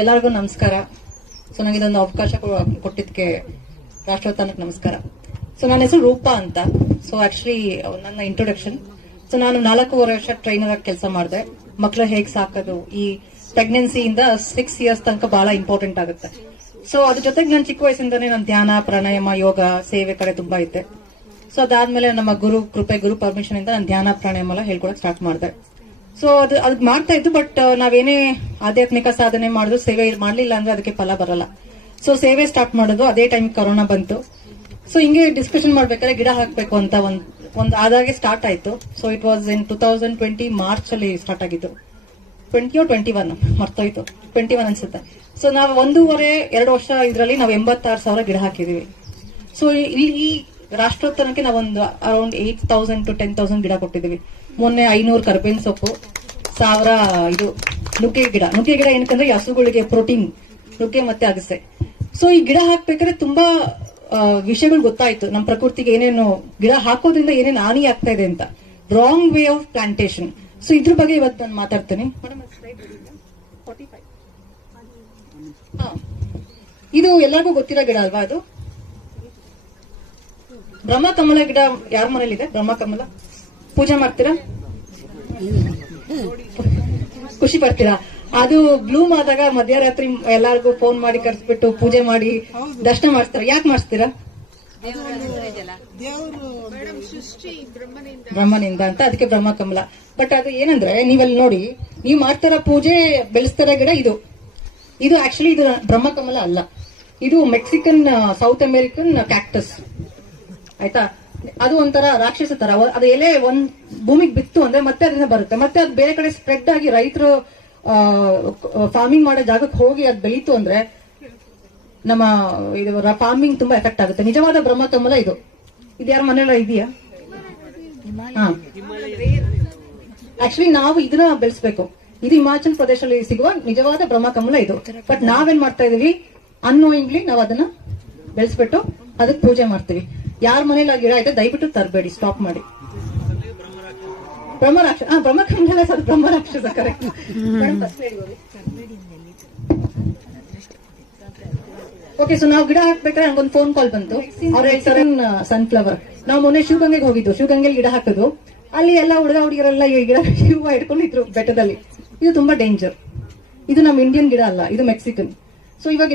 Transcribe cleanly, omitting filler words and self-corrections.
ಎಲ್ಲರಿಗೂ ನಮಸ್ಕಾರ. ಸೊ ನನಗೆ ಇದೊಂದು ಅವಕಾಶ ಕೊಟ್ಟಿದ್ದಕ್ಕೆ ರಾಷ್ಟ್ರೋತ್ಥಾನಕ್ಕೆ ನಮಸ್ಕಾರ. ಸೊ ನನ್ನ ಹೆಸರು ರೂಪಾ ಅಂತ. ಸೊ ಆಕ್ಚುಲಿ ನನ್ನ ಇಂಟ್ರೊಡಕ್ಷನ್. ಸೊ ನಾನು 4 ವರ್ಷ ಟ್ರೈನರ್ ಆಗಿ ಕೆಲಸ ಮಾಡಿದೆ. ಮಕ್ಕಳ ಹೇಗ್ ಸಾಕೋದು, ಈ ಪ್ರೆಗ್ನೆನ್ಸಿಯಿಂದ 6 ಇಯರ್ಸ್ ತನಕ ಬಹಳ ಇಂಪಾರ್ಟೆಂಟ್ ಆಗುತ್ತೆ. ಸೊ ಅದ್ರ ಜೊತೆಗೆ ನಾನು ಚಿಕ್ಕ ವಯಸ್ಸಿಂದಾನೇ ನಾನು ಧ್ಯಾನ, ಪ್ರಾಣಾಯಾಮ, ಯೋಗ, ಸೇವೆ ಕಡೆ ತುಂಬಾ ಇದ್ದೆ. ಸೊ ಅದಾದ್ಮೇಲೆ ನಮ್ಮ ಗುರು ಪರ್ಮಿಷನ್ ಇಂದ ನಾನು ಧ್ಯಾನ, ಪ್ರಾಣಾಯಾಮ ಎಲ್ಲ ಹೇಳ್ಕೊಳಕ್ ಸ್ಟಾರ್ಟ್ ಮಾಡಿದೆ. ಸೊ ಅದ್ ಮಾಡ್ತಾ ಇದ್ದು. ಬಟ್ ನಾವೇನೇ ಆಧ್ಯಾತ್ಮಿಕ ಸಾಧನೆ ಮಾಡಿದ್ರು ಸೇವೆ ಮಾಡ್ಲಿಲ್ಲ ಅಂದ್ರೆ ಅದಕ್ಕೆ ಫಲ ಬರಲ್ಲ. ಸೊ ಸೇವೆ ಸ್ಟಾರ್ಟ್ ಮಾಡೋದು ಅದೇ ಟೈಮ್ ಕೊರೋನಾ ಬಂತು. ಸೊ ಹಿಂಗೆ ಡಿಸ್ಕಷನ್ ಮಾಡ್ಬೇಕಾದ್ರೆ ಗಿಡ ಹಾಕ್ಬೇಕು ಅಂತ ಒಂದ್ ಆದಾಗೆ ಸ್ಟಾರ್ಟ್ ಆಯ್ತು. So it was in 2020 March ಅಲ್ಲಿ ಸ್ಟಾರ್ಟ್ ಆಗಿದ್ದು. 21 ಮರ್ತೋಯ್ತು, 21 ಅನ್ಸುತ್ತೆ. ಸೊ ನಾವು 1.5-2 ವರ್ಷ ಇದ್ರಲ್ಲಿ ನಾವು 86,000 ಗಿಡ ಹಾಕಿದೀವಿ. ಸೊ ಈ ರಾಷ್ಟ್ರೋತ್ಥಾನಕ್ಕೆ ನಾವೊಂದು ಅರೌಂಡ್ 8,000 to 10,000 ಗಿಡ ಕೊಟ್ಟಿದೀವಿ. ಮೊನ್ನೆ 500 ಕರ್ಬೇವಿನ ಸೊಪ್ಪು, 1000 ಇದು ನುಗ್ಗೆ ಗಿಡ ಏನಕ್ಕಂದ್ರೆ ಹಸುಗಳಿಗೆ ಪ್ರೋಟೀನ್, ನುಗ್ಗೆ ಮತ್ತೆ ಅಗಸೆ. ಸೊ ಈ ಗಿಡ ಹಾಕ್ಬೇಕಾದ್ರೆ ತುಂಬಾ ವಿಷಯಗಳು ಗೊತ್ತಾಯ್ತು. ನಮ್ಮ ಪ್ರಕೃತಿಗೆ ಏನೇನು ಗಿಡ ಹಾಕೋದ್ರಿಂದ ಏನೇನು ಹಾನಿ ಆಗ್ತಾ ಇದೆ ಅಂತ, wrong way of plantation. So ಇದ್ರ ಬಗ್ಗೆ ಇವತ್ತು ನಾನು ಮಾತಾಡ್ತೇನೆ. ಇದು ಎಲ್ಲರಿಗೂ ಗೊತ್ತಿರೋ ಗಿಡ ಅಲ್ವಾ? ಅದು ಬ್ರಹ್ಮಕಮಲ ಗಿಡ. ಯಾರ ಮನೇಲಿದೆ ಬ್ರಹ್ಮಕಮಲ? ಪೂಜೆ ಮಾಡ್ತೀರಾ? ಖುಷಿ ಪಡ್ತೀರಾ? ಅದು ಬ್ಲೂಮ್ ಆದಾಗ ಮಧ್ಯರಾತ್ರಿ ಎಲ್ಲಾರ್ಗು ಫೋನ್ ಮಾಡಿ ಕರ್ಸ್ಬಿಟ್ಟು ಪೂಜೆ ಮಾಡಿ ದರ್ಶನ ಮಾಡಿಸ್ತಾರ. ಯಾಕೆ ಮಾಡಿಸ್ತೀರಾ? ಬ್ರಹ್ಮನಿಂದ ಅಂತ, ಅದಕ್ಕೆ ಬ್ರಹ್ಮಕಮಲ. ಬಟ್ ಅದು ಏನಂದ್ರೆ ನೀವಲ್ಲಿ ನೋಡಿ, ನೀವು ಮಾಡ್ತಾರ ಪೂಜೆ, ಬೆಳೆಸ್ತಾರ ಗಿಡ ಇದು ಆಕ್ಚುಲಿ ಇದು ಬ್ರಹ್ಮಕಮಲ ಅಲ್ಲ. ಇದು ಮೆಕ್ಸಿಕನ್, ಸೌತ್ ಅಮೆರಿಕನ್ ಕ್ಯಾಕ್ಟಸ್. ಆಯ್ತಾ? ಅದು ಒಂಥರ ರಾಕ್ಷಸ ತರ. ಅದು ಎಲೆ ಒಂದ್ ಭೂಮಿಗೆ ಬಿತ್ತು ಅಂದ್ರೆ ಮತ್ತೆ ಅದನ್ನ ಬರುತ್ತೆ, ಮತ್ತೆ ಅದು ಬೇರೆ ಕಡೆ ಸ್ಪ್ರೆಡ್ ಆಗಿ ರೈತರು ಫಾರ್ಮಿಂಗ್ ಮಾಡೋ ಜಾಗಕ್ಕೆ ಹೋಗಿ ಅದು ಬೆಳೀತು ಅಂದ್ರೆ ನಮ್ಮ ಇದು ಫಾರ್ಮಿಂಗ್ ತುಂಬಾ ಎಫೆಕ್ಟ್ ಆಗುತ್ತೆ. ನಿಜವಾದ ಬ್ರಹ್ಮಕಮಲ ಇದು ಯಾರ ಮನೆಯಲ್ಲ ಇದೆಯಾ? ಆಕ್ಚುಲಿ ನಾವು ಇದನ್ನ ಬೆಳೆಸಬೇಕು. ಇದು ಹಿಮಾಚಲ್ ಪ್ರದೇಶದಲ್ಲಿ ಸಿಗುವ ನಿಜವಾದ ಬ್ರಹ್ಮಕಮಲ ಇದು. ಬಟ್ ನಾವೇನ್ ಮಾಡ್ತಾ ಇದೀವಿ, ಅನ್ನೋಯಿಂಗ್ಲಿ ನಾವು ಅದನ್ನ ಬೆಳೆಸ್ಬಿಟ್ಟು ಅದಕ್ಕೆ ಪೂಜೆ ಮಾಡ್ತೀವಿ. ಯಾರ ಮನೇಲಿ ಗಿಡ ಐತೆ ದಯವಿಟ್ಟು ತರಬೇಡಿ, ಸ್ಟಾಪ್ ಮಾಡಿ. Brahmakamal sir, ಬ್ರಹ್ಮರಾಕ್ಷಸ correct. Okay, so ನಾವು ಗಿಡ ಹಾಕ್ಬೇಕಾದ್ರೆ ನಂಗೊಂದು ಫೋನ್ ಕಾಲ್ ಬಂತು. ಅವ್ರ ಹೇಳ್ತಾರೆ ಸನ್ಫ್ಲವರ್. ನಾವು ಮೊನ್ನೆ ಶಿವಗಂಗೆಗೆ ಹೋಗಿದ್ದು. ಶಿವಗಂಗೆಲಿ ಗಿಡ ಹಾಕೋದು, ಅಲ್ಲಿ ಎಲ್ಲ ಹುಡುಗರೆಲ್ಲ ಈ ಗಿಡ ಹೂವು ಇಟ್ಕೊಂಡಿದ್ರು ಬೆಟ್ಟದಲ್ಲಿ. ಇದು ತುಂಬಾ ಡೇಂಜರ್. ಇದು ನಮ್ಮ ಇಂಡಿಯನ್ ಗಿಡ ಅಲ್ಲ, ಇದು ಮೆಕ್ಸಿಕನ್. ಸೊ ಇವಾಗ